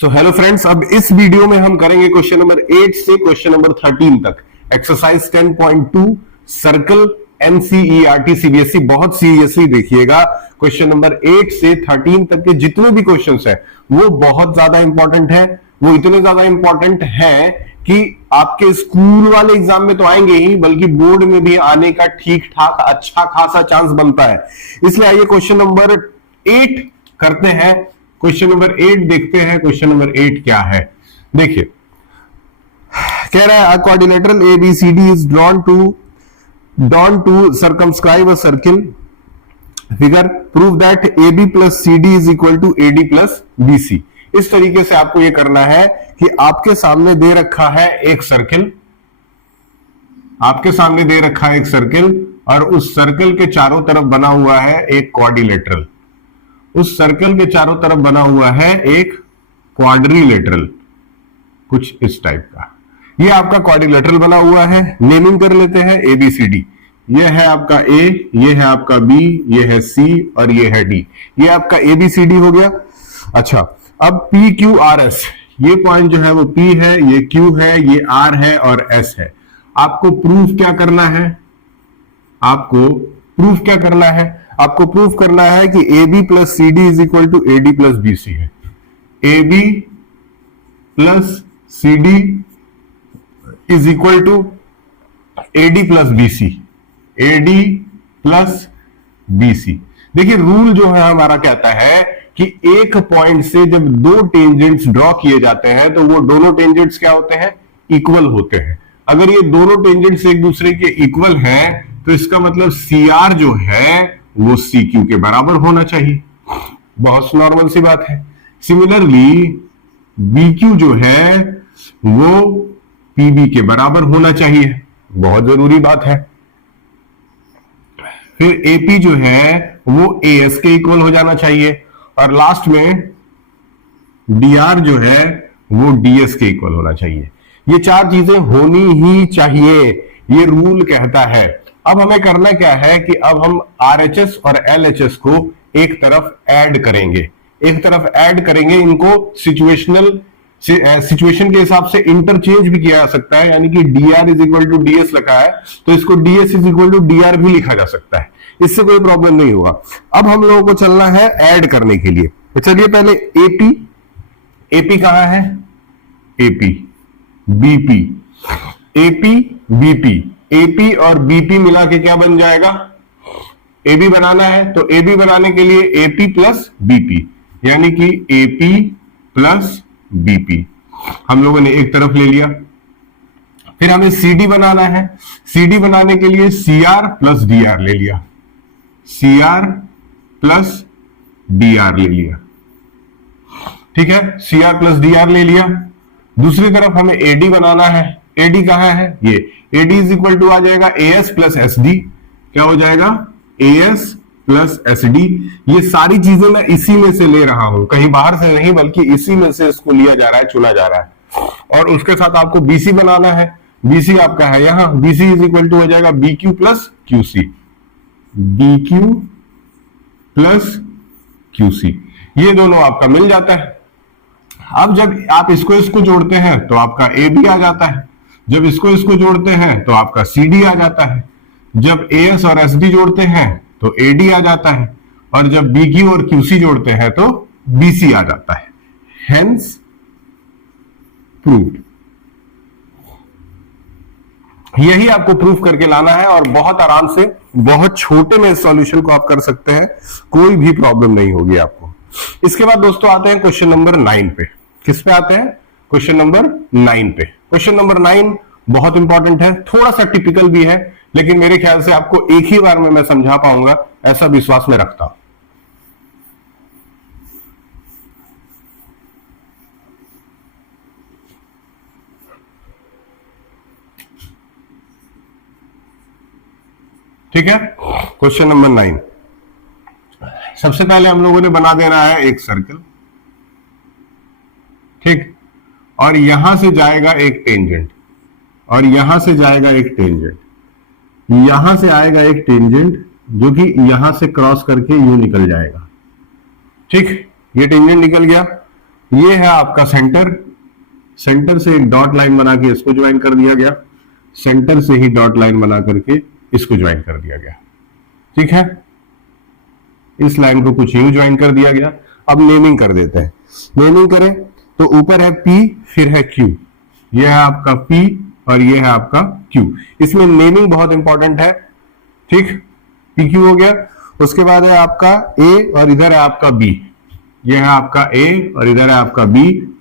So hello friends, अब इस video में हम करेंगे क्वेश्चन नंबर 8 से क्वेश्चन नंबर 13 तक एक्सरसाइज 10.2 सर्कल एनसीईआरटी सीबीएसई। बहुत सीरियसली देखिएगा, क्वेश्चन नंबर 8 से 13 तक के जितने भी क्वेश्चंस हैं वो बहुत ज्यादा इंपॉर्टेंट है। वो इतने ज्यादा इंपॉर्टेंट हैं कि आपके स्कूल वाले एग्जाम में तो आएंगे ही, बल्कि बोर्ड में भी आने का ठीक ठाक अच्छा खासा चांस बनता है। इसलिए आइए क्वेश्चन नंबर 8 करते हैं। क्वेश्चन नंबर 8 देखते हैं। क्वेश्चन नंबर 8 क्या है, देखिए। कह रहा है quadrilateral ABCD is drawn to circumscribe a circle figure, prove that AB plus CD is equal to AD plus BC। इस तरीके से आपको यह करना है कि आपके सामने दे रखा है एक सर्किल, आपके सामने दे रखा है एक सर्किल और उस सर्किल के चारों तरफ बना हुआ है एक क्वाड्रिलेटरल, उस सर्कल के चारों तरफ बना हुआ है एक क्वाड्रिलेटरल, कुछ इस टाइप का। ये आपका क्वाड्रिलेटरल बना हुआ है। नेमिंग कर लेते हैं ABCD। ये है आपका A, ये है आपका B, ये है C और ये है D। ये आपका ABCD हो गया। अच्छा, अब PQRS, ये पॉइंट जो है वो P है, ये Q है, ये R है और S है। आपको प्रूफ क्या करना है? आपको प्रूफ क्या करना है? आपको प्रूफ करना है कि AB plus CD is equal to AD plus BC है। AB plus CD is equal to AD plus BC, AD plus BC। देखिए, रूल जो है हमारा कहता है कि एक पॉइंट से जब दो टेंजेंट्स ड्रॉ किए जाते हैं तो वो दोनों टेंजेंट्स क्या होते हैं? इक्वल होते हैं। अगर ये दोनों टेंजेंट्स एक दूसरे के इक्वल हैं तो इसका मतलब CR जो है वो CQ के बराबर होना चाहिए। बहुत नॉर्मल सी बात है। सिमिलरली BQ जो है वो PB के बराबर होना चाहिए, बहुत जरूरी बात है। फिर AP जो है वो AS के इक्वल हो जाना चाहिए और लास्ट में DR जो है वो DS के इक्वल होना चाहिए। ये चार चीजें होनी ही चाहिए, ये रूल कहता है। अब हमें करना क्या है कि अब हम RHS और LHS को एक तरफ ऐड करेंगे, एक तरफ ऐड करेंगे। इनको सिचुएशन के हिसाब से इंटरचेंज भी किया जा सकता है, यानी कि DR is equal to DS लिखा है तो इसको DS is equal to DR भी लिखा जा सकता है, इससे कोई प्रॉब्लम नहीं होगा। अब हम लोगों को चलना है ऐड करने के लिए। तो चलिए पहले AP कहां है? AP BP, AP BP, AP और BP मिला के क्या बन जाएगा? AB बनाना है तो AB बनाने के लिए AP प्लस BP, यानी कि AP प्लस BP हम लोगों ने एक तरफ ले लिया। फिर हमें CD बनाना है, CD बनाने के लिए CR प्लस DR ले लिया, CR प्लस DR ले लिया। ठीक है, CR प्लस DR ले लिया। दूसरी तरफ हमें AD बनाना है। AD कहां है? ये AD इज इक्वल टू आ जाएगा AS प्लस SD। क्या हो जाएगा? AS plus SD। ये सारी चीजें मैं इसी में से ले रहा हूं, कहीं बाहर से नहीं, बल्कि इसी में से इसको लिया जा रहा है, चुना जा रहा है। और उसके साथ आपको BC बनाना है। BC आपका है यहां, BC इज इक्वल टू हो जाएगा BQ plus QC, BQ plus QC। ये दोनों आपका मिल जाता है। अब जब आप इसको जोड़ते हैं तो आपका AB आ जाता है, जब इसको जोड़ते हैं तो आपका CD आ जाता है, जब AS और SD जोड़ते हैं तो AD आ जाता है, और जब BQ और QC जोड़ते हैं तो BC आ जाता है। Hence proved. यही आपको प्रूफ करके लाना है और बहुत आराम से, बहुत छोटे में सॉल्यूशन को आप कर सकते हैं, कोई भी प्रॉब्लम नहीं होगी आपको। इसके बाद दोस्तों आते हैं क्वेश्चन नंबर 9 पे। किस पे आते हैं? क्वेश्चन नंबर 9 पे। क्वेश्चन नंबर 9 बहुत इंपॉर्टेंट है, थोड़ा सा टिपिकल भी है, लेकिन मेरे ख्याल से आपको एक ही बार में मैं समझा पाऊंगा, ऐसा विश्वास मैं रखता हूं। ठीक है, क्वेश्चन नंबर 9। सबसे पहले हम लोगों ने बना देना है एक सर्कल, ठीक, और यहां से जाएगा एक टेंजेंट, और यहां से जाएगा एक टेंजेंट, यहां से आएगा एक टेंजेंट जो कि यहां से क्रॉस करके यूं निकल जाएगा। ठीक, ये टेंजेंट निकल गया। ये है आपका सेंटर, सेंटर से एक डॉट लाइन बना के इसको ज्वाइन कर दिया गया, सेंटर से ही डॉट लाइन बना करके इसको ज्वाइन कर दिया गया। ठीक है, इस लाइन को कुछ यूं ज्वाइन कर दिया गया। अब नेमिंग कर देते हैं। नेमिंग करें तो ऊपर है P, फिर है Q, यह है आपका P और यह है आपका Q। इसमें नेमिंग बहुत इंपॉर्टेंट है। ठीक, PQ हो गया। उसके बाद है आपका A और इधर है आपका B, यह है आपका A और इधर है आपका B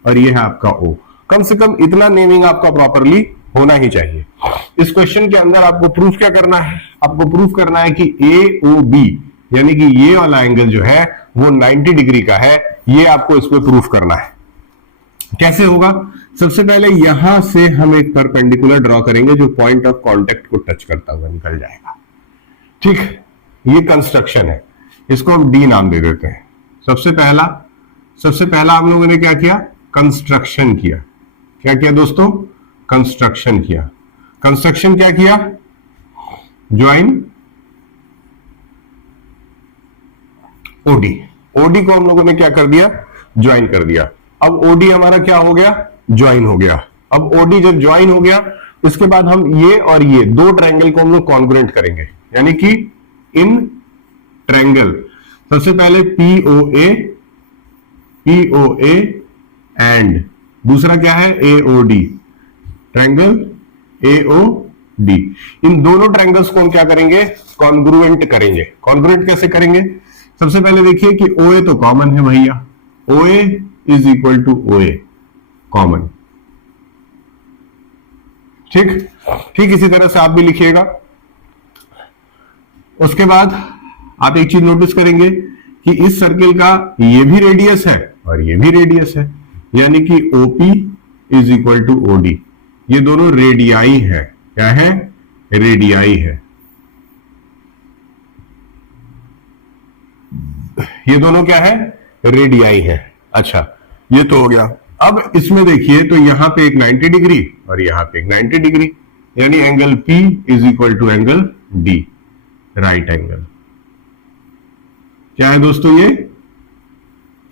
और यह है आपका O। कम से कम इतना नेमिंग आपका प्रॉपरली होना ही चाहिए। इस क्वेश्चन के अंदर आपको प्रूफ क्या करना है? आपको प्रूफ करना है कि AOB यानी कि ये वाला एंगल जो है वो 90 डिग्री का है। ये आपको इसमें प्रूफ करना है। कैसे होगा? सबसे पहले यहां से हम एक परपेंडिकुलर ड्रॉ करेंगे जो पॉइंट ऑफ कांटेक्ट को टच करता हुआ निकल जाएगा। ठीक, ये कंस्ट्रक्शन है, इसको हम डी नाम दे देते हैं। सबसे पहला हम लोगों ने क्या किया? कंस्ट्रक्शन किया। क्या किया दोस्तों? कंस्ट्रक्शन किया। कंस्ट्रक्शन क्या किया? Join OD. ओडी को हम लोगों ने क्या कर दिया? ज्वाइन कर दिया। अब ओडी हमारा क्या हो गया? ज्वाइन हो गया। अब ओडी जब ज्वाइन हो गया उसके बाद हम ये और ये दो ट्रायंगल को हम लोग कॉन्ग्रुएंट करेंगे, यानी कि इन ट्रायंगल। सबसे पहले POA एंड दूसरा क्या है? AOD, triangle AOD। इन दोनों ट्रायंगल्स को हम क्या करेंगे? कॉन्ग्रुएंट करेंगे। कॉन्ग्रुएंट कैसे करेंगे? सबसे पहले देखिए कि OA तो कॉमन है भैया, OA is equal to OA common. ठीक, इसी तरह से आप भी लिखिएगा। उसके बाद आप एक चीज नोटिस करेंगे कि इस सर्किल का ये भी रेडियस है और ये भी रेडियस है, यानी कि OP is equal to OD। ये दोनों रेडियाई है। क्या है? रेडियाई है। ये दोनों क्या है? रेडियाई है। अच्छा, ये तो हो गया। अब इसमें देखिए तो यहां पे एक 90 डिग्री और यहां पे एक 90 डिग्री, यानी angle P is equal to angle D, right angle. क्या है दोस्तों? ये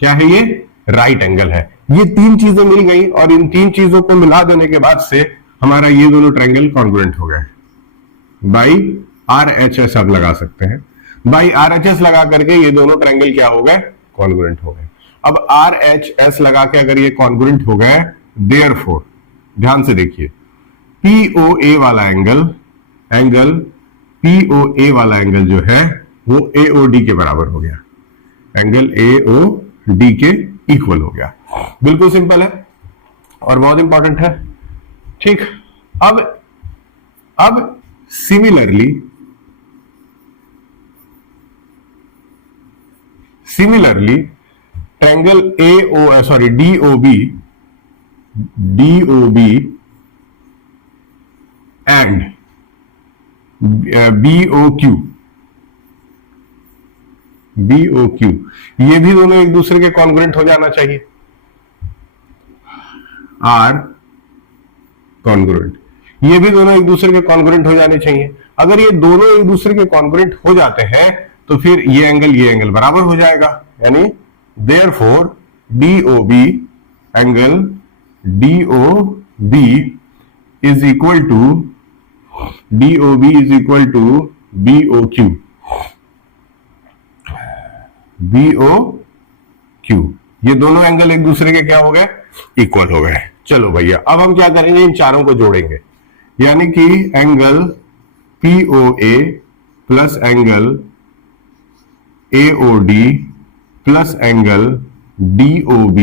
क्या है? ये राइट एंगल है। ये तीन चीजें मिल गई और इन तीन चीजों को मिला देने के बाद से हमारा ये दोनों ट्रायंगल कॉन्ग्रुएंट हो गए। बाई RHS आप लगा सकते हैं। बाई RHS लगा करके ये दोनों ट्रायंगल क्या हो गए? कॉन्ग्रुएंट हो गए। अब RHS लगा के अगर ये कॉन्ग्रुएंट हो गए, देयरफॉर ध्यान से देखिए, POA वाला एंगल POA वाला एंगल जो है वो AOD के बराबर हो गया, एंगल AOD के इक्वल हो गया। बिल्कुल सिंपल है और बहुत इंपॉर्टेंट है। ठीक, अब similarly triangle DOB and BOQ, ये भी दोनों एक दूसरे के कॉन्ग्रुएंट हो जाना चाहिए। आर कॉन्ग्रुएंट, ये भी दोनों एक दूसरे के कॉन्ग्रुएंट हो जाने चाहिए। अगर ये दोनों एक दूसरे के कॉन्ग्रुएंट हो जाते हैं तो फिर ये एंगल बराबर हो जाएगा, यानी therefore DOB angle DOB is equal to BOQ। ये दोनों एंगल एक दूसरे के क्या हो गए? इक्वल हो गए। चलो भैया, अब हम क्या करेंगे? इन चारों को जोड़ेंगे, यानी कि angle POA plus angle AOD plus angle DOB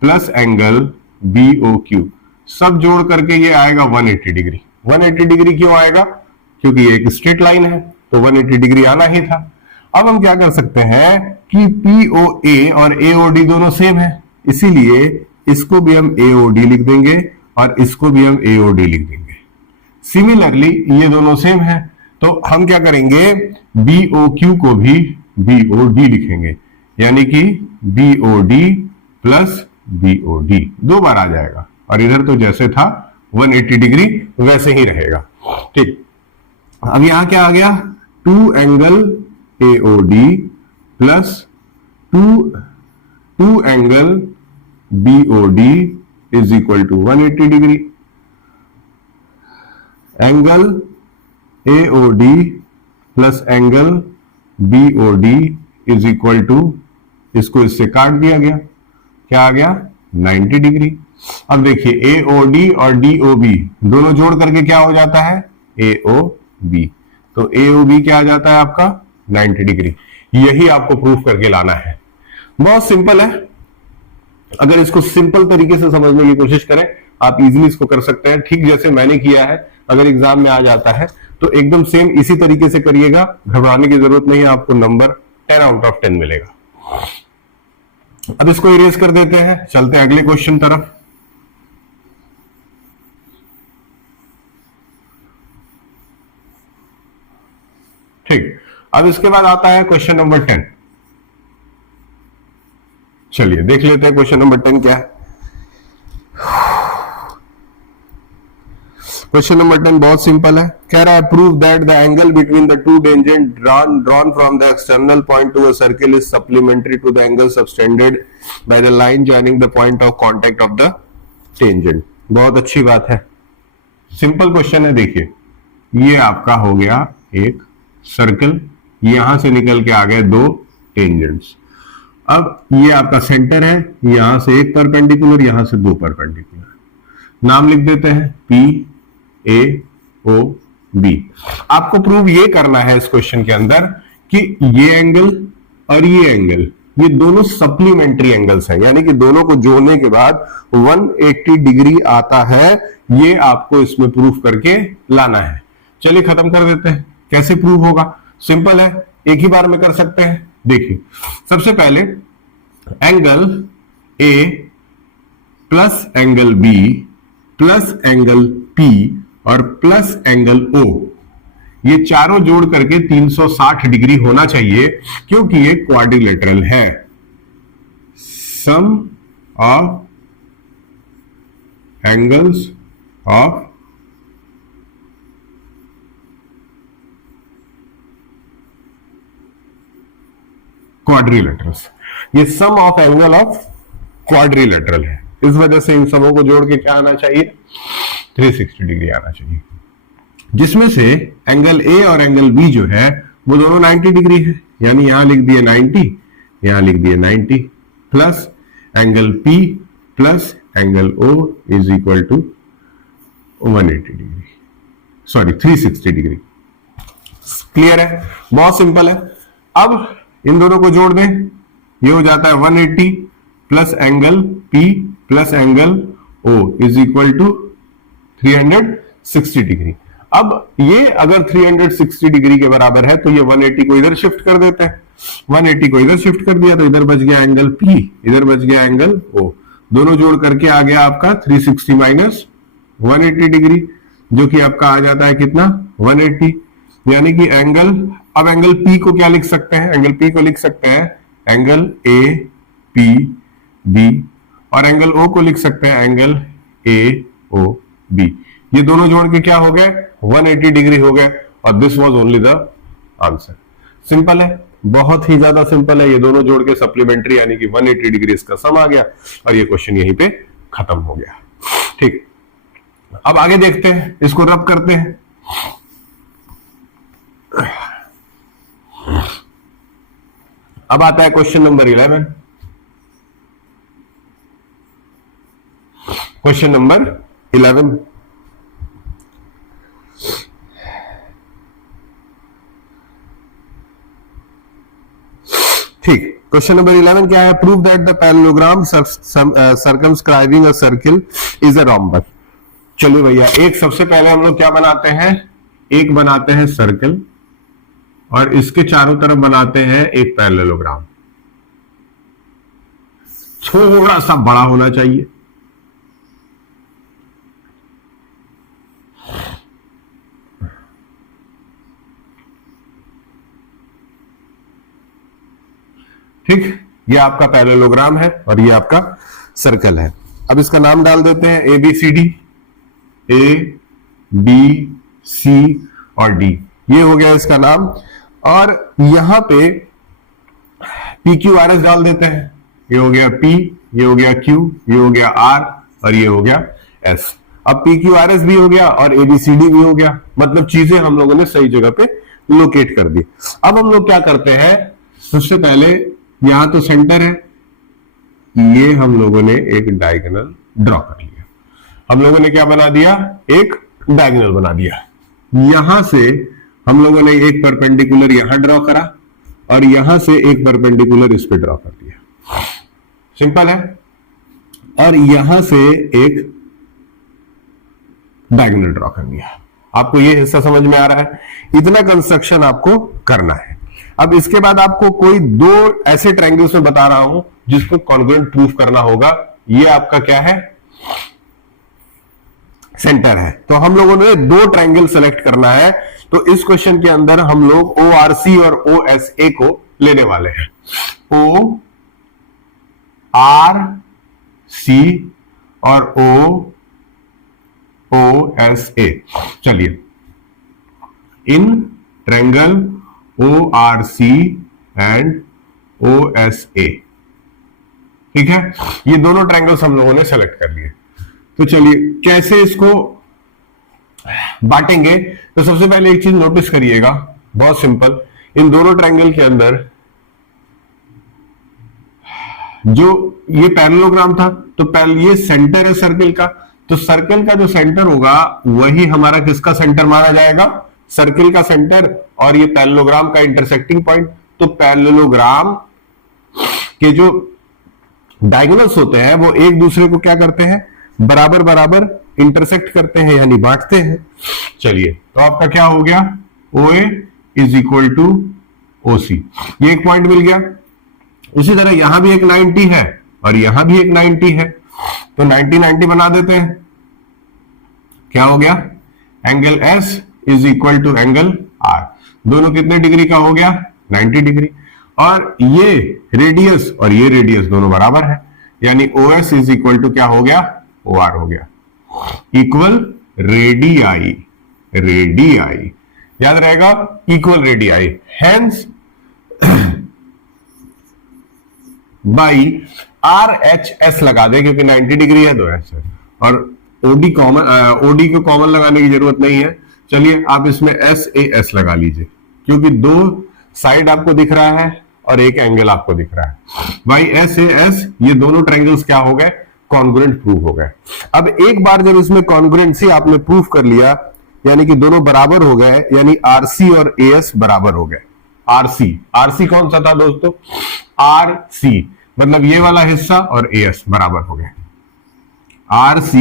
plus angle BOQ, सब जोड़ करके ये आएगा 180 डिग्री। 180 डिग्री क्यों आएगा? क्योंकि ये एक स्ट्रेट लाइन है तो 180 डिग्री आना ही था। अब हम क्या कर सकते हैं कि POA और AOD दोनों सेम है, इसीलिए इसको भी हम AOD लिख देंगे और इसको भी हम AOD लिख देंगे। सिमिलरली ये दोनों सेम है तो हम क्या करेंगे? BOQ को भी BOD लिखेंगे, यानी कि BOD प्लस BOD दो बार आ जाएगा और इधर तो जैसे था 180 डिग्री वैसे ही रहेगा। ठीक, अब यहां क्या आ गया? 2 angle AOD plus 2 angle BOD is equal to 180 degree, angle AOD plus angle BOD is equal to, इसको इससे काट दिया गया, क्या आ गया 90 डिग्री। अब देखिए AOD और DOB दोनों जोड़ करके क्या हो जाता है AOB, तो AOB क्या आ जाता है आपका 90 डिग्री। यही आपको प्रूफ करके लाना है, बहुत सिंपल है। अगर इसको सिंपल तरीके से समझने की कोशिश करें आप इजीली इसको कर सकते हैं, ठीक जैसे मैंने किया है। अगर एग्जाम में आ जाता है तो एकदम सेम इसी तरीके से करिएगा, घबराने की जरूरत नहीं है, आपको नंबर 10 आउट ऑफ 10 मिलेगा। अब इसको इरेज कर देते हैं, चलते हैं अगले क्वेश्चन तरफ। ठीक, अब इसके बाद आता है क्वेश्चन नंबर 10। चलिए देख लेते हैं क्वेश्चन नंबर 10 क्या है। क्वेश्चन नंबर 10 बहुत सिंपल है, कह रहा है prove that the angle between the two tangent drawn from the external point to a circle is supplementary to the angle subtended by the line joining the point of contact of the tangent. बहुत अच्छी बात है, simple question है। देखिए ये आपका हो गया एक सर्कल, यहां से निकल के आ गए दो टेंजेंट्स। अब ये आपका सेंटर है, यहां से एक परपेंडिकुलर, यहां से दो परपेंडिकुलर। नाम लिख देते हैं PAOB। आपको प्रूव ये करना है इस क्वेश्चन के अंदर कि ये एंगल और ये एंगल, ये दोनों सप्लीमेंट्री एंगल्स हैं, यानी कि दोनों को जोड़ने के बाद 180 डिग्री आता है। ये आपको इसमें प्रूफ करके लाना है। चलिए खत्म कर देते हैं। कैसे प्रूव होगा, सिंपल है, एक ही बार में कर सकते हैं। देखिए सबसे पहले angle A plus angle B plus angle P और प्लस एंगल O, ये चारों जोड़ करके 360 डिग्री होना चाहिए, क्योंकि ये क्वाड्रिलेटरल है। सम ऑफ एंगल्स ऑफ क्वाड्रिलेटरल्स, ये सम ऑफ एंगल ऑफ क्वाड्रिलेटरल है। इस वजह से इन सबों को जोड़ के क्या आना चाहिए 360 डिग्री आना चाहिए, जिसमें से एंगल A और एंगल B जो है वो दोनों 90 डिग्री है, यानी यहां लिख दिए 90, यहां लिख दिए 90, plus angle P plus angle O is equal to 180 degree, sorry 360 degree. Clear है, बहुत सिंपल है। अब इन दोनों को जोड़ दें, ये हो जाता है 180 plus angle P plus angle O is equal to 360 degree. अब ये अगर 360 डिग्री के बराबर है तो ये 180 को इधर शिफ्ट कर देते हैं। 180 को इधर शिफ्ट कर दिया तो इधर बच गया एंगल P, इधर बच गया एंगल O, दोनों जोड़ करके आ गया आपका 360 माइनस 180 डिग्री, जो कि आपका आ जाता है कितना 180। यानी कि एंगल, अब एंगल P को क्या लिख सकते हैं, एंगल P को लिख सकते हैं एंगल APB, और एंगल O को लिख सकते हैं एंगल AOB। ये दोनों जोड़ के क्या हो गए 180 डिग्री हो गए, और this was only the answer. Simple है, बहुत ही ज्यादा सिंपल है। ये दोनों जोड़ के सप्लीमेंट्री यानी कि 180 डिग्री इसका सम आ गया, और ये क्वेश्चन यहीं पे खत्म हो गया। ठीक, अब आगे देखते हैं, इसको रब करते हैं। अब आता है क्वेश्चन नंबर 11। क्वेश्चन नंबर 11, ठीक। क्वेश्चन नंबर 11 क्या है, prove that the parallelogram circumscribing a circle is a rhombus. चलिए भैया, एक सबसे पहले हम लोग क्या बनाते हैं, एक बनाते हैं सर्कल, और इसके चारों तरफ बनाते हैं एक पैरेललोग्राम। थोड़ा सा बड़ा होना चाहिए, ठीक। ये आपका पैरेललोग्राम है और ये आपका सर्कल है। अब इसका नाम डाल देते हैं ABCD, A B C और D, ये हो गया इसका नाम। और यहां पे PQRS डाल देते हैं, ये हो गया P, ये हो गया Q, ये हो गया R और ये हो गया S। अब PQRS भी हो गया और ABCD भी हो गया, मतलब चीजें हम लोगों ने सही जगह पे लोकेट कर दी। अब हम लोग क्या करते हैं, सबसे पहले यहां तो सेंटर है, ये हम लोगों ने एक डायगोनल ड्रॉ कर लिया। हम लोगों ने क्या बना दिया, एक डायगोनल बना दिया। यहां से हम लोगों ने एक परपेंडिकुलर यहां ड्रॉ करा और यहां से एक परपेंडिकुलर इस पे ड्रॉ कर दिया, सिंपल है। और यहां से एक डायगोनल ड्रॉ कर दिया। आपको ये हिस्सा समझ में आ रहा है, इतना कंस्ट्रक्शन आपको करना है। अब इसके बाद आपको कोई दो ऐसे ट्रायंगल्स में बता रहा हूं जिसको कॉन्ग्रुएंट प्रूफ करना होगा। ये आपका क्या है, सेंटर है। तो हम लोगों ने दो ट्रायंगल सेलेक्ट करना है। तो इस क्वेश्चन के अंदर हम लोग ORC और OSA को लेने वाले हैं। ORC और OSA। चलिए, in triangle ORC and OSA, ठीक है, ये दोनों ट्रायंगल्स हम लोगों ने सेलेक्ट कर लिए। तो चलिए कैसे इसको बांटेंगे। तो सबसे पहले एक चीज नोटिस करिएगा, बहुत सिंपल। इन दोनों ट्रायंगल के अंदर जो ये पैरेललोग्राम था, तो ये सेंटर है सर्कल का, तो सर्कल का जो सेंटर होगा वही हमारा किसका सेंटर माना जाएगा, सर्कल का सेंटर। और ये पैरेललोग्राम का इंटरसेक्टिंग पॉइंट। तो पैरेललोग्राम के जो डायगोनल्स होते हैं वो एक दूसरे को क्या करते हैं, बराबर बराबर इंटरसेक्ट करते हैं, यानी बांटते हैं। चलिए, तो आपका क्या हो गया, OA is equal to OC, ये एक पॉइंट मिल गया। उसी तरह यहां भी एक 90 है और यहां भी एक 90 है, तो 90 90 बना देते हैं। क्या हो गया, angle S is equal to angle R। दोनों कितने डिग्री का हो गया, 90 डिग्री। और ये रेडियस और ये रेडियस दोनों बराबर है, यानी OS इज इक्वल टू क्या हो गया, OR हो गया, इक्वल रेडियाई। रेडियाई याद रहेगा, equal radii. Hence by RHS लगा दे, क्योंकि 90 डिग्री है तो ऐसे, और OD को कॉमन लगाने की जरूरत नहीं है। चलिए आप इसमें SAS लगा लीजिए, क्योंकि दो साइड आपको दिख रहा है और एक एंगल आपको दिख रहा है। बाई SAS ये दोनों ट्रायंगल्स क्या हो गए, कॉन्ग्रुएंट प्रूफ हो गए। अब एक बार जब इसमें कॉन्ग्रुएंसी आपने प्रूफ कर लिया, यानी कि दोनों बराबर हो गए, यानी RC और AS बराबर हो गए। RC कौन सा था दोस्तों, RC, मतलब ये वाला हिस्सा, और AS बराबर हो गए। RC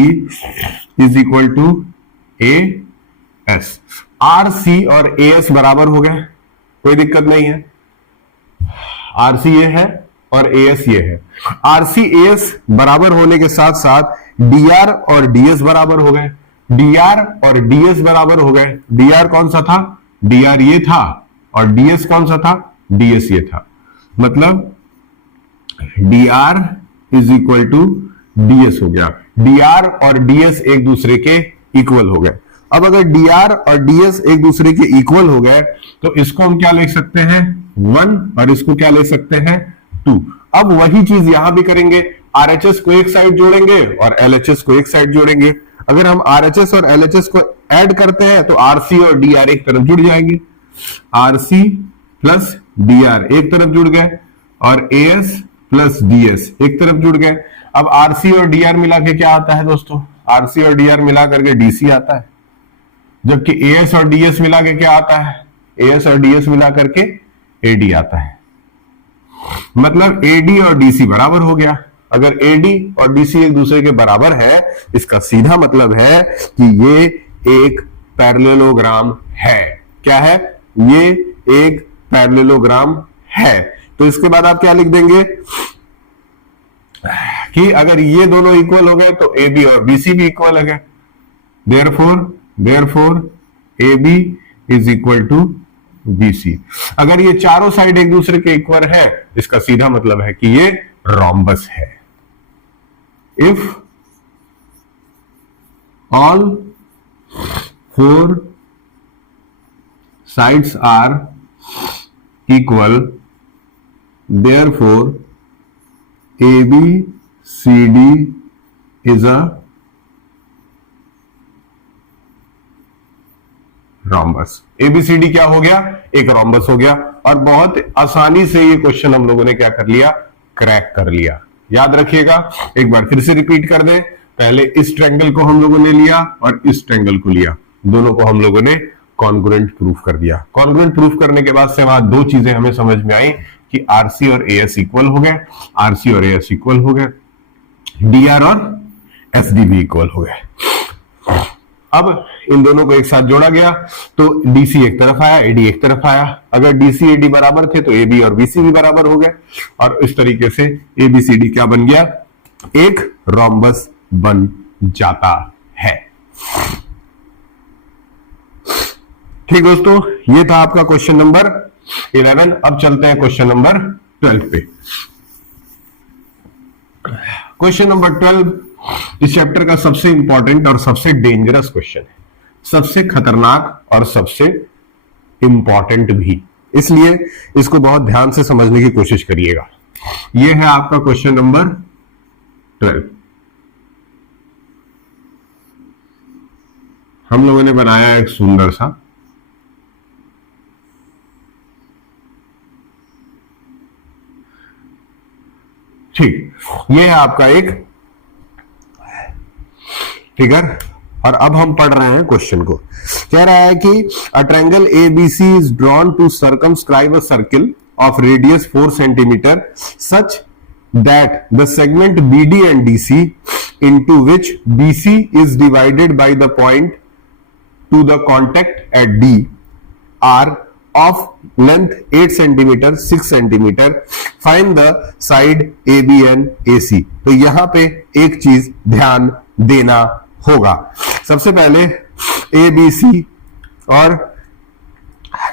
is equal to AS। RC और AS बराबर हो गए, कोई दिक्कत नहीं है। RC ये है और AS ये है। RC AS बराबर होने के साथ साथ DR और DS बराबर हो गए। DR और DS बराबर हो गए। DR कौन सा था, DR ये था, और DS कौन सा था, DS ये था। मतलब DR is equal to DS हो गया। DR और DS एक दूसरे के इक्वल हो गए। अब अगर DR और DS एक दूसरे के इक्वल हो गए तो इसको हम क्या लिख सकते हैं, 1, और इसको क्या ले सकते हैं, 2। अब वही चीज यहां भी करेंगे, RHS को एक साइड जोड़ेंगे और LHS को एक साइड जोड़ेंगे। अगर हम RHS और LHS को ऐड करते हैं तो RC और DR एक तरफ जुड़ जाएंगे। RC प्लस DR एक तरफ जुड़ गए और AS प्लस DS एक तरफ जुड़ गए। अब RC और DR मिला के क्या आता है दोस्तों, RC और DR मिला करके DC आता है, जबकि AS और DS मिला के क्या आता है, AS और DS मिला करके AD आता है। मतलब AD और DC बराबर हो गया। अगर AD और DC एक दूसरे के बराबर है, इसका सीधा मतलब है कि ये एक पैरेललोग्राम है। क्या है, ये एक पैरेललोग्राम है। तो इसके बाद आप क्या लिख देंगे कि अगर ये दोनों इक्वल हो गए तो AB और BC भी इक्वल हो गए। Therefore AB is equal to BC। अगर ये चारों साइड एक दूसरे के इक्वल है, इसका सीधा मतलब है कि ये रोम्बस है। If all 4 sides are equal, therefore ABCD is a rhombus. ABCD क्या हो गया? एक रोम्बस हो गया। और बहुत आसानी से ये क्वेश्चन हम लोगों ने क्या कर लिया? क्रैक कर लिया। याद रखिएगा, एक बार फिर से रिपीट कर दें। पहले इस ट्रायंगल को हम लोगों ने लिया और इस ट्रायंगल को लिया, दोनों को हम लोगों ने कॉन्ग्रुएंट प्रूफ कर दिया। कॉन्ग्रुएंट प्रूफ करने के बाद से वहां दो चीजें हमें समझ में आई कि आरसी और एएस इक्वल हो गए, आरसी और एएस इक्वल हो गए, डीआर और एसडी भी इक्वल हो गए। अब इन दोनों को एक साथ जोड़ा गया तो डीसी एक तरफ आया, एडी एक तरफ आया। अगर डीसी एडी बराबर थे तो एबी और बीसी भी बराबर हो गए, और इस तरीके से एबीसीडी क्या बन गया? एक रोम्बस बन जाता है। ठीक दोस्तों, ये था आपका क्वेश्चन नंबर 11। अब चलते हैं क्वेश्चन नंबर 12 पे। क्वेश्चन नंबर 12 इस चैप्टर का सबसे इंपॉर्टेंट और सबसे डेंजरस क्वेश्चन है, सबसे खतरनाक और सबसे इंपॉर्टेंट भी, इसलिए इसको बहुत ध्यान से समझने की कोशिश करिएगा। यह है आपका क्वेश्चन नंबर 12। हम लोगों ने बनाया एक सुंदर सा ठीक, यह है आपका एक फिगर। और अब हम पढ़ रहे हैं क्वेश्चन को। कह रहा है कि a triangle ABC is drawn to circumscribe a circle of radius 4 centimetre such that the segment BD and DC into which BC is divided by the point to the contact at D are of length 8 centimeter 6 centimeter, find the side AB and AC। तो यहां पे एक चीज ध्यान देना होगा। सबसे पहले ABC और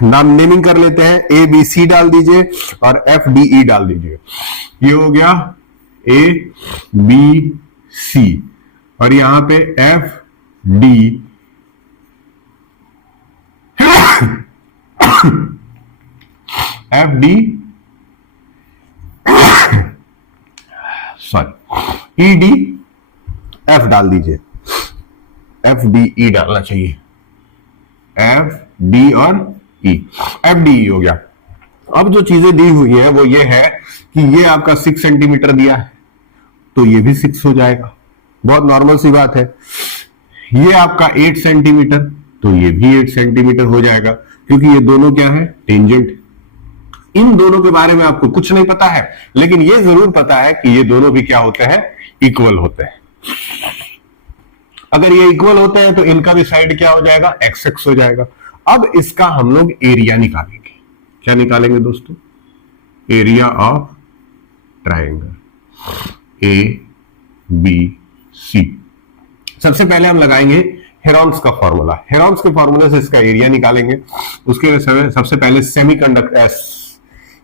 नाम नेमिंग कर लेते हैं, ABC डाल दीजिए और FDE डाल दीजिए। ये हो गया ABC और यहां पे FD FD sorry ED F डाल दीजिए, FDE डालना चाहिए, FD और E, FDE हो गया। अब जो चीजें दी हुई हैं वो ये है कि ये आपका 6 सेंटीमीटर दिया है तो ये भी 6 हो जाएगा, बहुत नॉर्मल सी बात है। ये आपका 8 सेंटीमीटर तो ये भी 8 सेंटीमीटर हो जाएगा, क्योंकि ये दोनों क्या है? टेंजेंट। इन दोनों के बारे में आपको कुछ नहीं पता है, लेकिन ये जरूर पता है कि ये दोनों भी क्या होते हैं? इक्वल होते हैं। अगर ये इक्वल होते हैं तो इनका भी साइड क्या हो जाएगा? XX हो जाएगा। अब इसका हम लोग एरिया निकालेंगे। क्या निकालेंगे दोस्तों? Area of triangle ABC। सबसे पहले हम लगाएंगे हेरॉन्स का फॉर्मूला। हेरॉन्स के फॉर्मूले से इसका एरिया निकालेंगे। उसके लिए सबसे पहले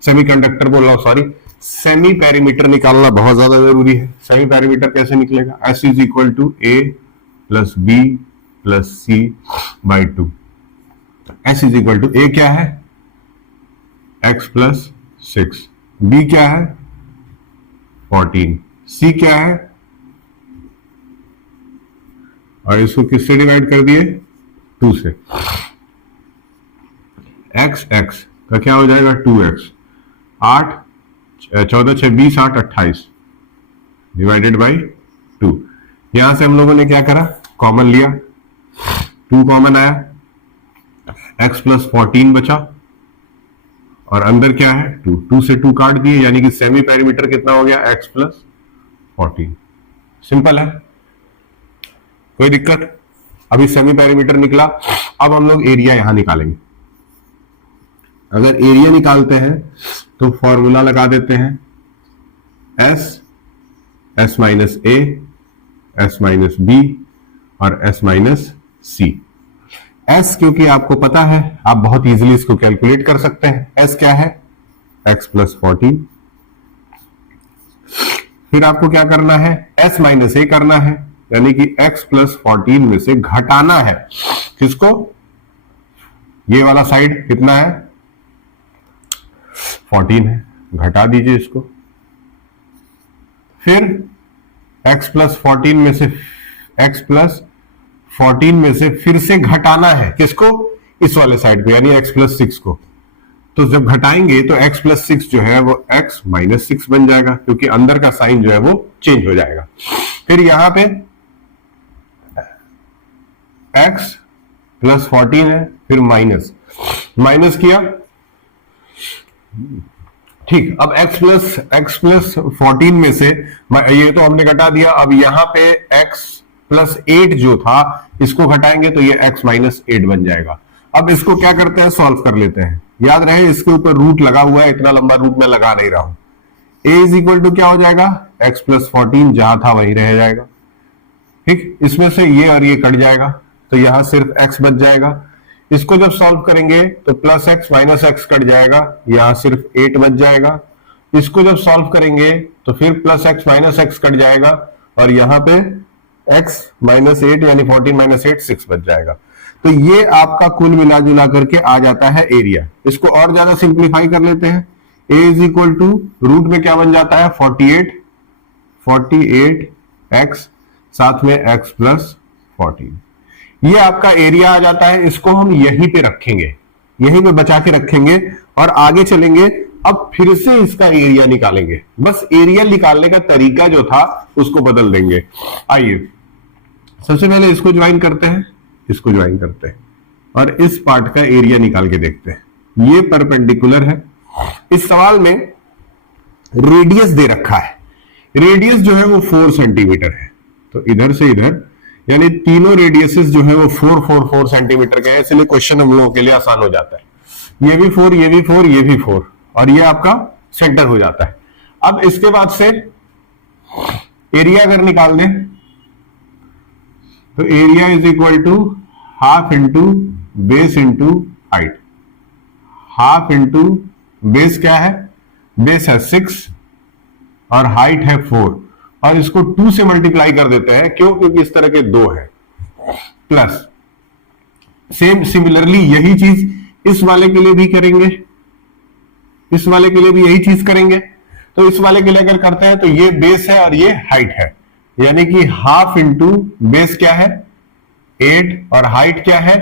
सेमीकंडक्टर बोल रहा हूं, सॉरी, सेमी पेरीमीटर निकालना बहुत ज्यादा जरूरी है। सेमी पेरीमीटर कैसे निकलेगा? S is equal to A plus B plus C by 2। S is equal to A क्या है? X प्लस 6, B क्या है? 14, C क्या है? और इसको किससे डिवाइड कर दिए? 2 से। X का क्या हो जाएगा? 2x। 8 14 6 20 8 28 divided by 2। यहां से हम लोगों ने क्या करा? कॉमन लिया, 2 कॉमन आया, x प्लस 14 बचा और अंदर क्या है? 2 से 2 काट दिए, यानी कि सेमी पेरीमीटर कितना हो गया? x plus 14। सिंपल है, कोई दिक्कत? अभी सेमी पेरीमीटर निकला। अब हम लोग एरिया यहां निकालेंगे। अगर एरिया निकालते हैं तो फॉर्मूला लगा देते हैं, S minus A, S minus B और S माइनस C। S क्योंकि आपको पता है, आप बहुत इजीली इसको कैलकुलेट कर सकते हैं। S क्या है? X plus 14। फिर आपको क्या करना है? S माइनस A करना है, यानी कि x प्लस 14 में से घटाना है किसको? ये वाला साइड कितना है? 14 है, घटा दीजिए इसको। फिर x प्लस 14 में से x प्लस 14 में से फिर से घटाना है किसको, इस वाले साइड को, यानी x प्लस 6 को। तो जब घटाएंगे तो x प्लस 6 जो है वो x माइनस 6 बन जाएगा, क्योंकि अंदर का साइन जो है वो चेंज हो जाएगा। फिर यहां पे x प्लस 14 है, फिर माइनस किया, ठीक। अब x प्लस 14 में से ये तो हमने घटा दिया। अब यहां पे x प्लस 8 जो था इसको घटाएंगे तो ये x माइनस 8 बन जाएगा। अब इसको क्या करते हैं, सॉल्व कर लेते हैं। याद रहे इसके ऊपर रूट लगा हुआ है, इतना लंबा रूट मैं लगा नहीं रहा हूं। a इज इक्वल टू क्या हो जाएगा, x प्लस 14 जहां था वहीं रह जाएगा, ठीक। इसमें से ये और ये कट जाएगा तो यहां सिर्फ x बच जाएगा। इसको जब सॉल्व करेंगे तो plus x minus x cut जाएगा, यहां सिर्फ 8 बच जाएगा। इसको जब सॉल्व करेंगे तो फिर plus x minus x cut जाएगा और यहां पे x माइनस 8 यानी 14 माइनस 8 6 बच जाएगा। तो ये आपका कुल मिला जुला करके आ जाता है एरिया। इसको और ज्यादा सिंप्लीफाई कर लेते हैं। a is equal to root में क्या बन जाता है 48 x साथ में x प्लस 14, ये आपका एरिया आ जाता है। इसको हम यहीं पे रखेंगे, यहीं पे बचा के रखेंगे और आगे चलेंगे। अब फिर से इसका एरिया निकालेंगे, बस एरिया निकालने का तरीका जो था उसको बदल देंगे। आइए सबसे पहले इसको ज्वाइन करते हैं, इसको ज्वाइन करते हैं और इस पार्ट का एरिया निकाल के देखते हैं। ये परपेंडिकुलर है। इस सवाल में रेडियस दे रखा है, रेडियस जो है वो 4 सेंटीमीटर है। तो इधर से इधर यानी तीनों रेडियसेस जो है वो 4 सेंटीमीटर के हैं, इसलिए क्वेश्चन हम लोगों के लिए आसान हो जाता है। ये भी 4, ये भी 4, ये भी 4 और ये आपका सेंटर हो जाता है। अब इसके बाद से एरिया अगर निकाल दें तो area is equal to half into base into height. Half into base क्या है, बेस है 6 और हाइट है 4 और इसको 2 से मल्टीप्लाई कर देते हैं। क्यों, क्योंकि इस तरह के 2 है। प्लस सेम सिमिलरली यही चीज इस वाले के लिए भी करेंगे, इस वाले के लिए भी यही चीज करेंगे। तो इस वाले के लिए अगर करते हैं तो ये बेस है और ये हाइट है, यानी कि हाफ इंटू बेस क्या है 8 और हाइट क्या है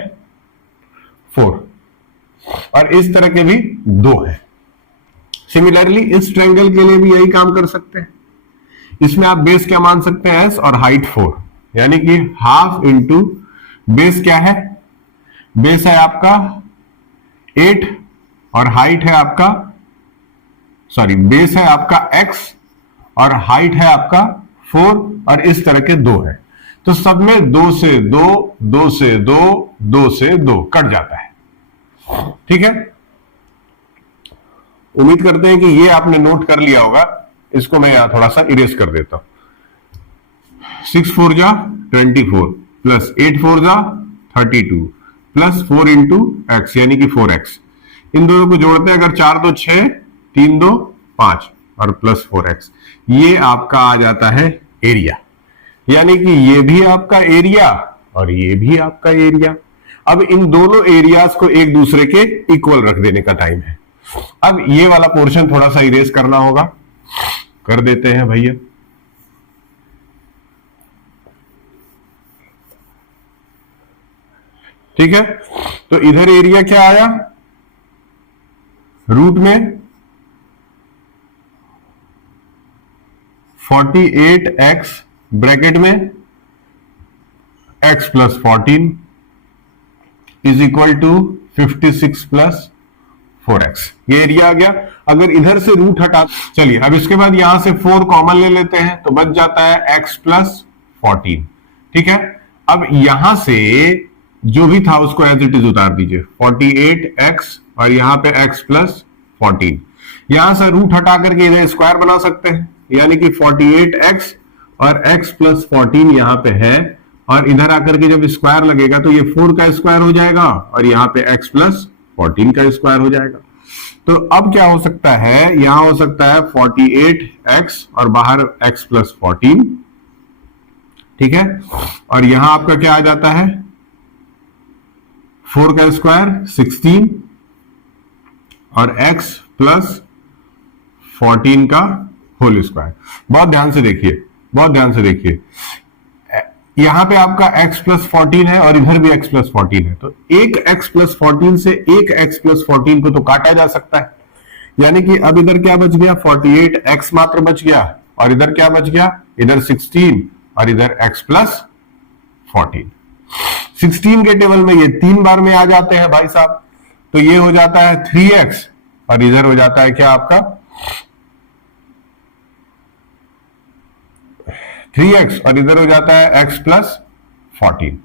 4 और इस तरह के भी 2 है। सिमिलरली इस ट्रायंगल के लिए भी यही काम कर सकते हैं। इसमें आप बेस क्या मान सकते हैं s और हाइट 4, यानी कि हाफ इंटू बेस क्या है, बेस है आपका 8 और हाइट है आपका बेस है आपका x और हाइट है आपका 4 और इस तरह के 2 है। तो सब में 2 से 2, 2 से 2, 2 से 2 कट जाता है, ठीक है। उम्मीद करते हैं कि ये आपने नोट कर लिया होगा। इसको मैं यहां थोड़ा सा इरेज कर देता हूं। 6 4 जा 24 प्लस 8 4 जा 32 प्लस 4 इंटू एक्स यानी कि 4x। इन दोनों को जोड़ते हैं, अगर 4 2 6, 3 2 5 और प्लस 4x, ये आपका आ जाता है एरिया। यानी कि ये भी आपका एरिया और ये भी आपका एरिया। अब इन दोनों एरियाज को एक दूसरे के इक्वल रख देने का टाइम है। अब ये वाला पोर्शन थोड़ा सा इरेज करना होगा, कर देते हैं भैया। ठीक है, तो इधर एरिया क्या आया, रूट में 48x ब्रैकेट में x plus 14 is equal to 56 plus 4x, ये एरिया आ गया। अगर इधर से रूट हटा, चलिए अब इसके बाद यहां से 4 कॉमन ले लेते हैं तो बच जाता है x प्लस 14। ठीक है, अब यहां से जो भी था उसको एज इट इज उतार दीजिए, 48x और यहां पे x प्लस 14। यहां से रूट हटा करके इधर स्क्वायर बना सकते हैं, यानी कि 48x और x प्लस 14 यहां पे है और इधर आकर के जब स्क्वायर लगेगा तो ये 4 का स्क्वायर हो जाएगा और यहां पे x प्लस 14 का स्क्वायर हो जाएगा। तो अब क्या हो सकता है, यहां हो सकता है 48x और बाहर x प्लस 14, ठीक है, और यहां आपका क्या आ जाता है 4 का स्क्वायर 16 और x प्लस 14 का होल स्क्वायर। बहुत ध्यान से देखिए, बहुत ध्यान से देखिए, यहां पे आपका x प्लस 14 है और इधर भी x प्लस 14 है, तो एक x प्लस 14 से एक x प्लस 14 को तो काटा जा सकता है, यानी कि अब इधर क्या बच गया, 48x मात्र बच गया, और इधर क्या बच गया, इधर 16 और इधर x प्लस 14। 16 के टेबल में ये 3 बार में आ जाते हैं भाई साहब, तो ये हो जाता है 3x और इधर हो जाता है क्या आपका 3x और इधर हो जाता है x प्लस 14।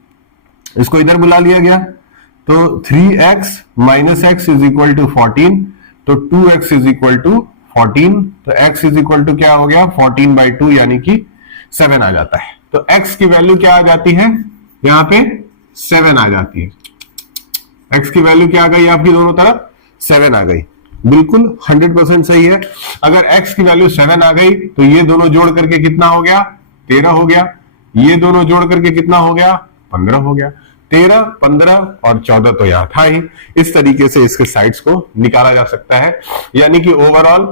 इसको इधर बुला लिया गया, तो 3x minus x is equal to 14, तो 2x इज इक्वल टू 14, तो x इज इक्वल टू क्या हो गया 14/2 यानी कि 7 आ जाता है। तो x की वैल्यू क्या आ जाती है, यहां पे 7 आ जाती है। x की वैल्यू क्या आ गई आपकी, दोनों तरफ 7 आ गई, बिल्कुल 100% सही है। अगर x की वैल्यू 7 आ गई तो ये दोनों जोड़ करके कितना हो गया, 13 हो गया, ये दोनों जोड़ करके कितना हो गया, 15 हो गया। 13, 15 और 14 तो यहां था ही। इस तरीके से इसके साइड्स को निकाला जा सकता है, यानी कि ओवरऑल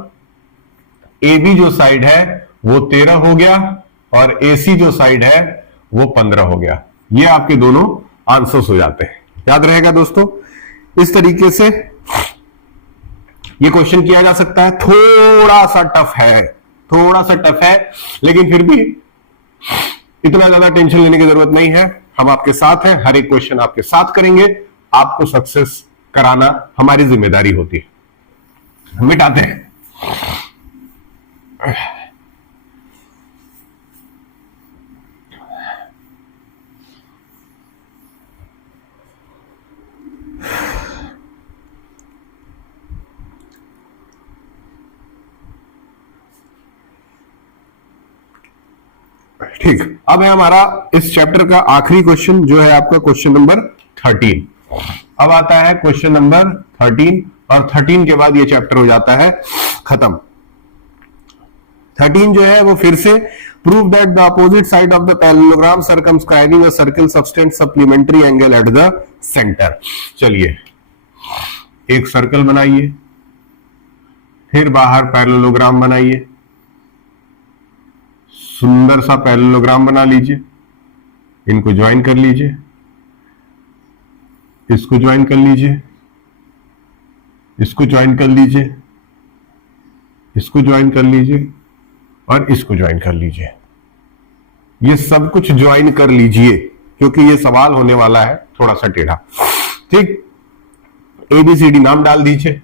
ए बी जो साइड है वो 13 हो गया और AC जो साइड है वो 15 हो गया। ये आपके दोनों आंसर्स हो जाते हैं, याद रहेगा दोस्तों। इस तरीके से ये क्वेश्चन किया जा सकता है। थोड़ा सा टफ है, थोड़ा सा टफ है, लेकिन फिर भी इतना ज्यादा टेंशन लेने की जरूरत नहीं है। हम आपके साथ हैं, हर एक क्वेश्चन आपके साथ करेंगे, आपको सक्सेस कराना हमारी जिम्मेदारी होती है। मिटाते हैं। ठीक, अब है हमारा इस चैप्टर का आखिरी क्वेश्चन, जो है आपका क्वेश्चन नंबर 13। अब आता है क्वेश्चन नंबर 13 और 13 के बाद ये चैप्टर हो जाता है खत्म। 13 जो है वो फिर से prove that the opposite side of the parallelogram circumscribing a circle subtend supplementary angle at the centre. चलिए एक सर्कल बनाइए, फिर बाहर पैरेललोग्राम बनाइए, सुंदर सा पैरेललोग्राम बना लीजिए, इनको ज्वाइन कर लीजिए, इसको ज्वाइन कर लीजिए, इसको ज्वाइन कर लीजिए, इसको ज्वाइन कर लीजिए और इसको ज्वाइन कर लीजिए। ये सब कुछ ज्वाइन कर लीजिए क्योंकि ये सवाल होने वाला है थोड़ा सा टेढ़ा। ठीक, ABCD नाम डाल दीजिए।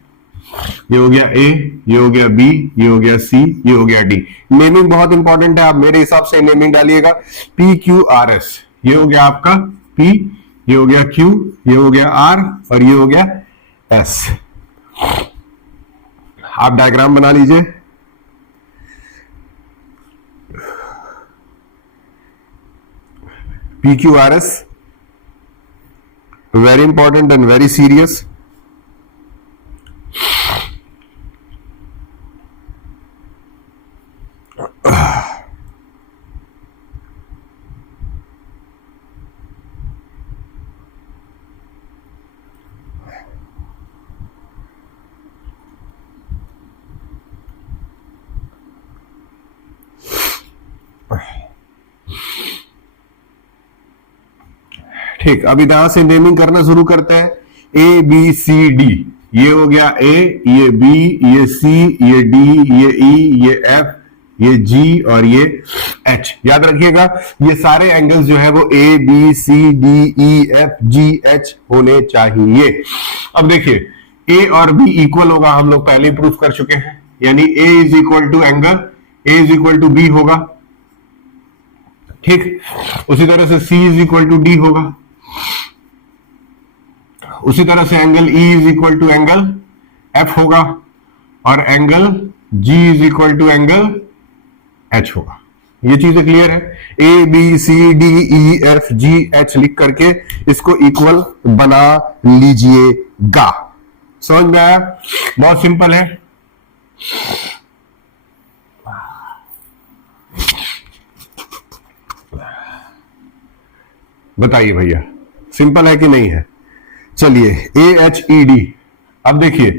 ये हो गया A, ये हो गया B, ये हो गया C, ये हो गया D। नेमिंग बहुत इंपॉर्टेंट है, आप मेरे हिसाब से नेमिंग डालिएगा। PQRS, ये हो गया आपका P, ये हो गया Q, ये हो गया R और ये हो गया S। आप डायग्राम बना लीजिए। PQRS, very important and very serious. ठीक, अब यहां से नेमिंग करना शुरू करते हैं। ABCD, ये हो गया A, ये B, ये C, ये D, ये E, ये F, ये G और ये H। याद रखिएगा ये सारे एंगल्स जो है वो A, B, C, D, E, F, G, H होने चाहिए। अब देखिए A और B इक्वल होगा, हम लोग पहले ही प्रूफ कर चुके हैं, यानी A is equal to angle A is equal to B होगा। ठीक, उसी तरह से C is equal to D होगा, उसी तरह से angle E is equal to angle F होगा और angle G is equal to angle H होगा। ये चीजें क्लियर है। A B C D E F G H लिख करके इसको इक्वल बना लीजिएगा। समझ में आया? बहुत सिंपल है। बताइए भैया, सिंपल है कि नहीं है? चलिए AHED, अब देखिए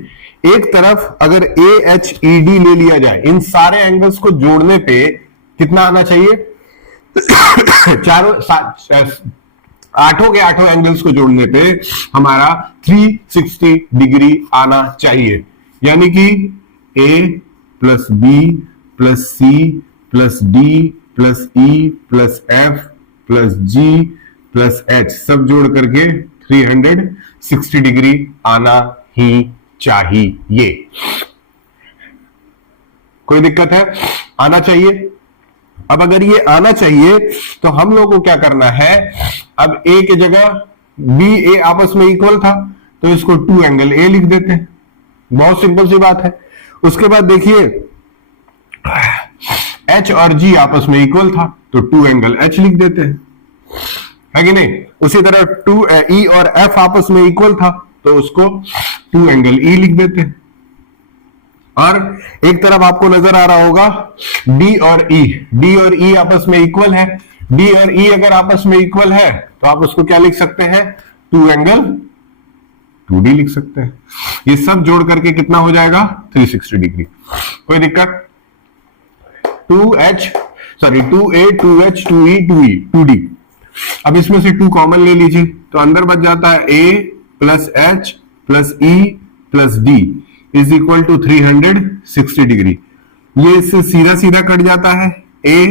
एक तरफ अगर AHED ले लिया जाए, इन सारे एंगल्स को जोड़ने पे कितना आना चाहिए? आठों के आठों एंगल्स को जोड़ने पे हमारा 360 डिग्री आना चाहिए। यानी कि A plus B plus C plus D plus E plus F plus G plus H सब जोड़ करके 360 डिग्री आना ही चाहिए। कोई दिक्कत है? आना चाहिए। अब अगर ये आना चाहिए तो हम लोगों को क्या करना है, अब A की जगह B A आपस में इक्वल था तो इसको 2 एंगल A लिख देते हैं। बहुत सिंपल सी बात है। उसके बाद देखिए H और G आपस में इक्वल था तो 2 एंगल H लिख देते हैं, है कि नहीं? उसी तरह E और F आपस में इक्वल था तो उसको 2 एंगल E लिख देते हैं। और एक तरफ आपको नजर आ रहा होगा D और E आपस में इक्वल है। D और E अगर आपस में इक्वल है तो आप उसको क्या लिख सकते हैं? 2 एंगल 2D लिख सकते हैं। ये सब जोड़ करके कितना हो जाएगा? 360 डिग्री। कोई दिक्कत? 2A 2H 2E 2D। अब इसमें से 2 कॉमन ले लीजिए तो अंदर बच जाता है A plus H plus E plus D is equal to 360 degree. ये इससे सीधा सीधा कट जाता है। A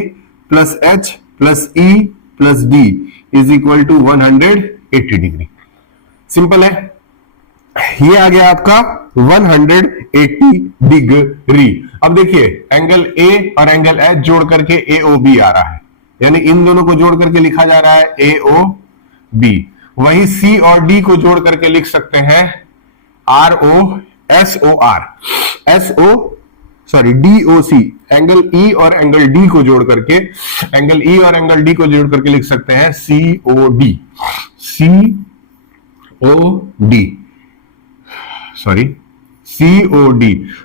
plus H plus E plus D is equal to 180 degree. Simple है। ये आ गया आपका 180 डिग्री। अब देखिए एंगल A और एंगल H जोड़ करके AOB आ रहा है, यानी इन दोनों को जोड़ करके लिखा जा रहा है AOB। वहीं C और D को जोड़ करके लिख सकते हैं DOC। एंगल E और एंगल D को जोड़ करके लिख सकते हैं COD।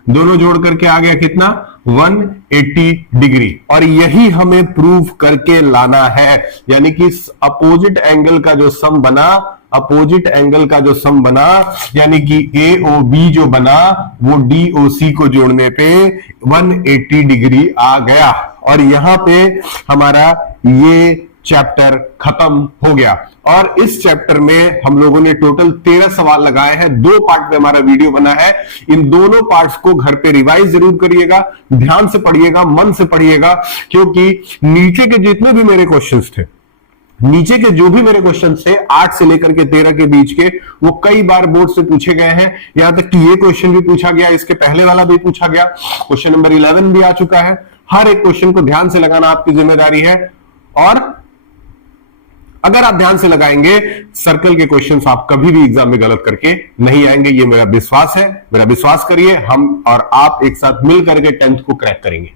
दोनों जोड़ करके आ गया कितना? 180 डिग्री। और यही हमें प्रूव करके लाना है, यानी कि अपोजिट एंगल का जो सम बना, यानी कि AOB जो बना वो DOC को जोड़ने पे 180 डिग्री आ गया। और यहां पे हमारा ये चैप्टर खत्म हो गया। और इस चैप्टर में हम लोगों ने टोटल 13 सवाल लगाए हैं। 2 पार्ट में हमारा वीडियो बना है। इन दोनों पार्ट्स को घर पे रिवाइज जरूर करिएगा, ध्यान से पढ़िएगा, मन से पढ़िएगा, क्योंकि नीचे के जितने भी मेरे क्वेश्चंस थे, नीचे के जो भी मेरे क्वेश्चन थे 8 से लेकर के 13 के बीच के, वो कई बार बोर्ड से पूछे गए हैं। यहां तक कि ये क्वेश्चन भी पूछा गया, इसके पहले वाला भी पूछा गया, क्वेश्चन नंबर 11 भी आ चुका है। हर एक क्वेश्चन को ध्यान से लगाना आपकी जिम्मेदारी है। और अगर आप ध्यान से लगाएंगे, सर्कल के क्वेश्चंस आप कभी भी एग्जाम में गलत करके नहीं आएंगे। ये मेरा विश्वास है, मेरा विश्वास करिए। हम और आप एक साथ मिल करके 10th को क्रैक करेंगे।